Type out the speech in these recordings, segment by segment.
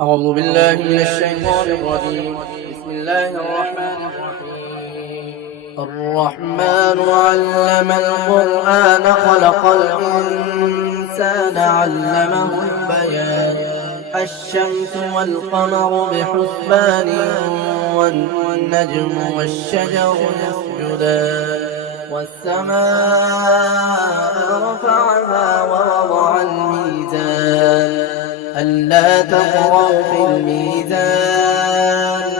أعوذ بالله من الشيطان الرجيم. بسم الله الرحمن الرحيم. الرحمن علم القرآن خلق الإنسان علمه البيان. الشمس والقمر بحسبان والنجم والشجر يسجدان والسماء رفعها ووضع الميزان ألا تطغوا في الميزان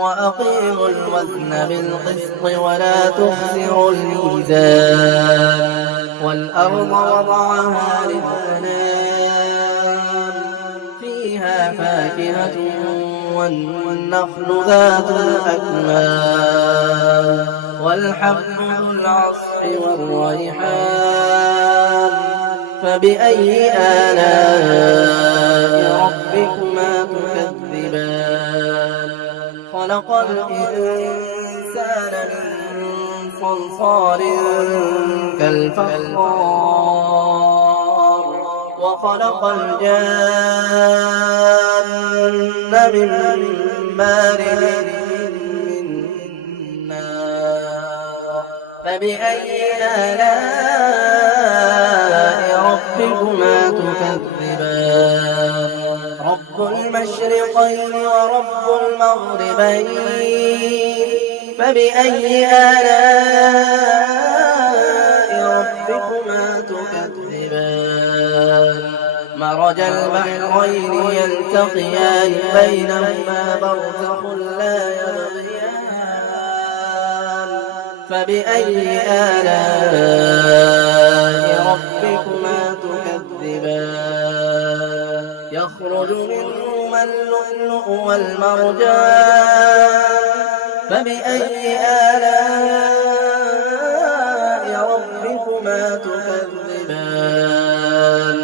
وأقيموا الوزن بالقسط ولا تخسروا الميزان والأرض وضعها للأنام فيها فاكهة والنخل ذات الأكمام والحب ذو العصف والريحان فبأي آلاء ربكما تكذبان خلق الإنسان من صلصال كالفخار وخلق الجان من مارج من نار فبأي آلاء ربكما تكذبان رب المشرقين ورب المغربين فبأي آلاء ربكما تكذبان مرج البحرين يلتقيان بينهما برزخ لا يبغيان فبأي آلاء ربكما تكذبان يخرج منهما اللؤلؤ والمرجان فبأي آلاء ربكما تكذبان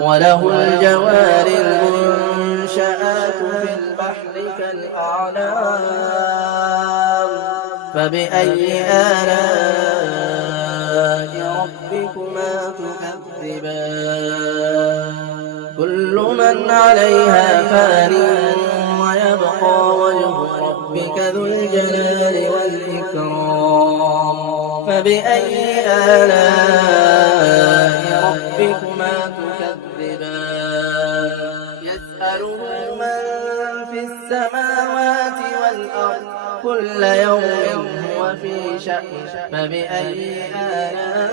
وله الجوار المنشآت في البحر كالأعلام فبأي آلاء ربكما تكذبان كل من عليها فان ويبقى وجه ربك ذو الجلال والإكرام فبأي آلاء ربكما تكذبان يسأله من في السماوات والأرض كل يوم هو في شأن فبأي آلاء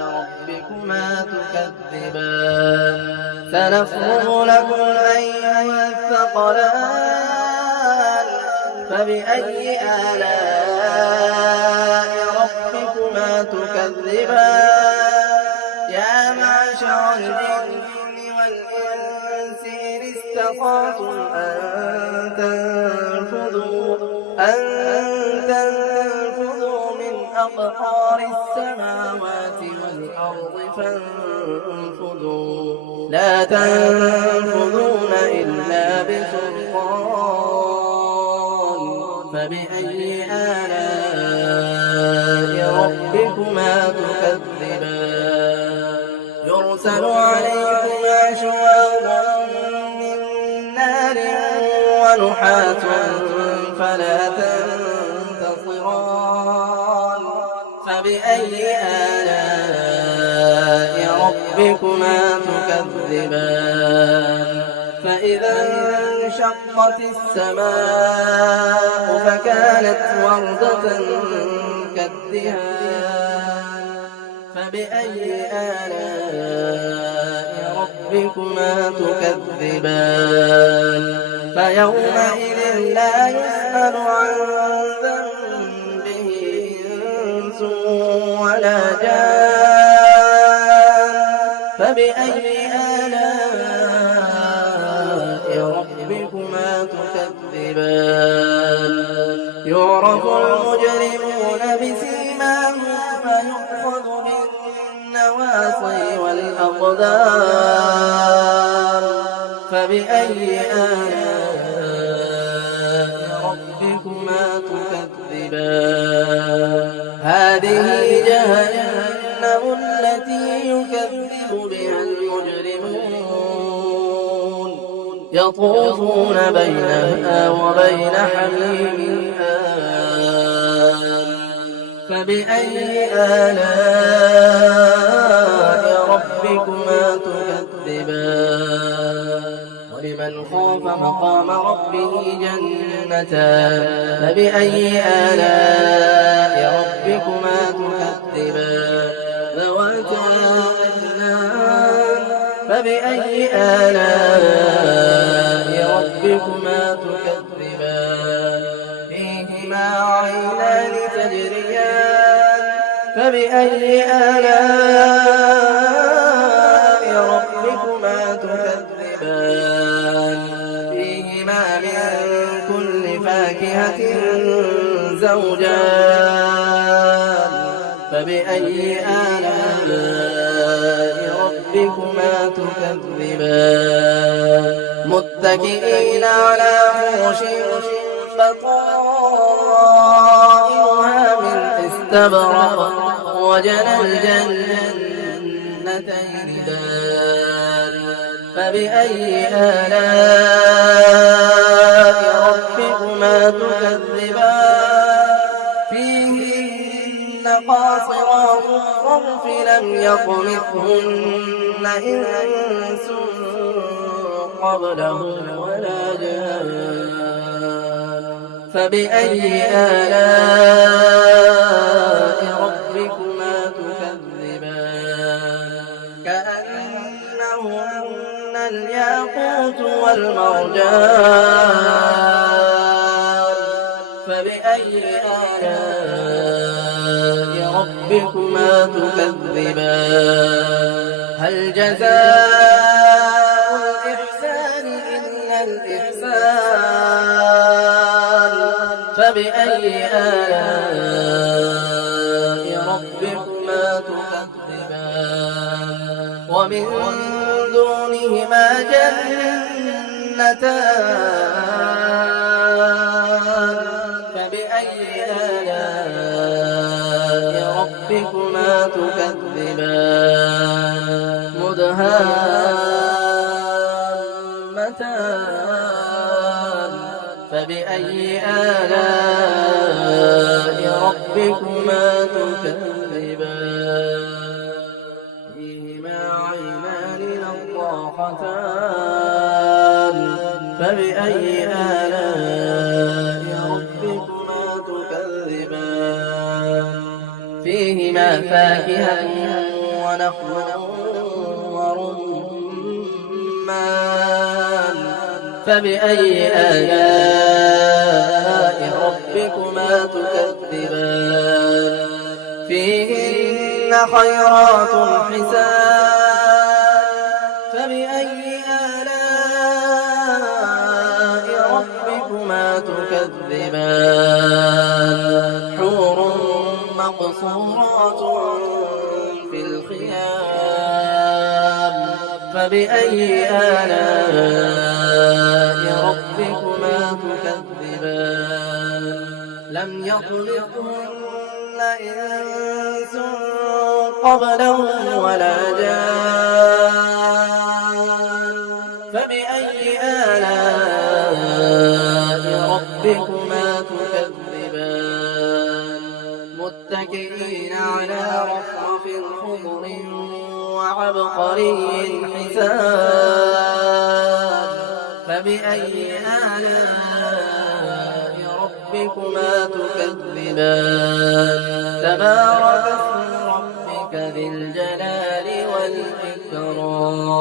ربكما تكذبان سنفرغ لكم أيها الثقلان فبأي آلاء ربكما تكذبان يا معشر الجن والإنس إن استطعتم أن تنفذوا من أقطار السماوات والأرض فانفذوا لا تنفذون إلا بسلطان فبأي آلاء ربكما تكذبان يرسل عليكما شواظ من نار ونحاس فلا تنتصران فبأي آلاء ربكما تكذبان فإذا انشقت السماء فكانت وردة كالدهان فبأي آلاء ربكما تكذبان فيومئذ لا يسأل عن ذنبه إنس ولا جان فبأي آلاء ربكما تكذبان يعرف المجرمون بسيماهم فيؤخذ بالنواصي والأقدام فبأي آلاء ربكما تكذبان هذه جهنم التي يكذب بها المجرمون يطوفون بينها وبين حميم آن فبأي آلاء ربكما تكذبان ولمن خاف مقام ربه جنتان فبأي آلاء ربكما تكذبان ذواتا أفنان فبأي آلاء ربكما تكذبان فيهما عينان تجريان فبأي آلاء ربكما تكذبان فيهما من كل فاكهة زوجان فبأي آلاء ربكما تكذبان متكئين على فرش بطائنها من استبرق وجنى الجنتين دان فبأي آلاء ربكما تكذبان فيهن قاصرات الطرف لم يطمثهن إنس قبلهم ولا جان فبأي آلاء ربكما تكذبان كأنهن الياقوت والمرجان فبأي آلاء ربكما تكذبان هل جزاء الإحسان إلا الإحسان فبأي آلاء ربكما تكذبان ومن دونهما جنتان فبأي آلاء ربكما تكذبان مدهامتان فبأي آلاء ربكما تكذبان فيهما عينان نضاختان فبأي آلاء ربكما تكذبان فيهما فاكهة ونخل ورمان فبأي آلاء ربكما تكذبان فيهن خيرات حسان فبأي آلاء ربكما تكذبان حور مقصورات في الخيام فبأي آلاء ربكما تكذبان لم يطلقهن إنس قبلهم ولا جان فبأي آلاء ربكما تكذبان متكئين على رفرف خضر وعبقري حسان فبأي آلاء ربكما تكذبان تبارك اسم ربك ذي الجلال والإكرام